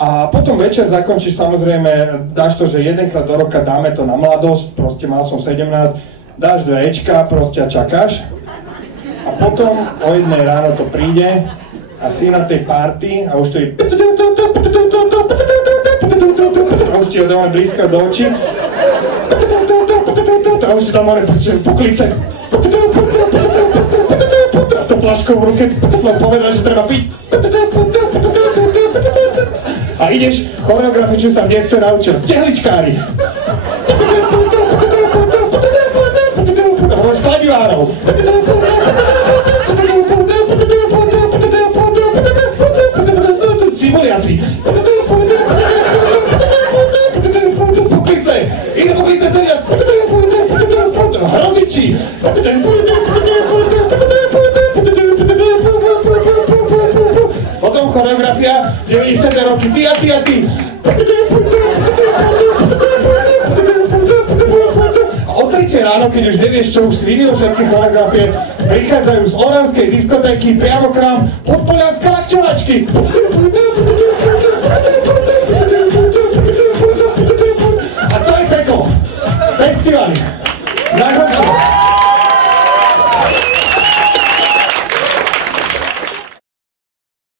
A potom večer zakončíš samozrejme, dáš to, že jedenkrát do roka dáme to na mladosť, proste mal som 17, dáš 2 Ečka proste a čakáš. A potom o 1 ráno to príde a si na tej party a už to je a už ti ho dáme blízko do očí a už si tam máme puklice a s tou flaškou v ruke povedal, že treba piť a ideš choreografiu, čo sa v detstve naučil, tehličkári a máš kladivárov ciboliaci puklice, iné puklice hroziči potom choreografia 90. roky ty a ty a ty a o 3 ráno, keď už nevieš, čo už si vyvinul všetky choreografie, prichádzajú z oranskej diskotéky priamo k nám pod Polianské lakťovačky. A to je peklo. Festivaly. Najhoršie.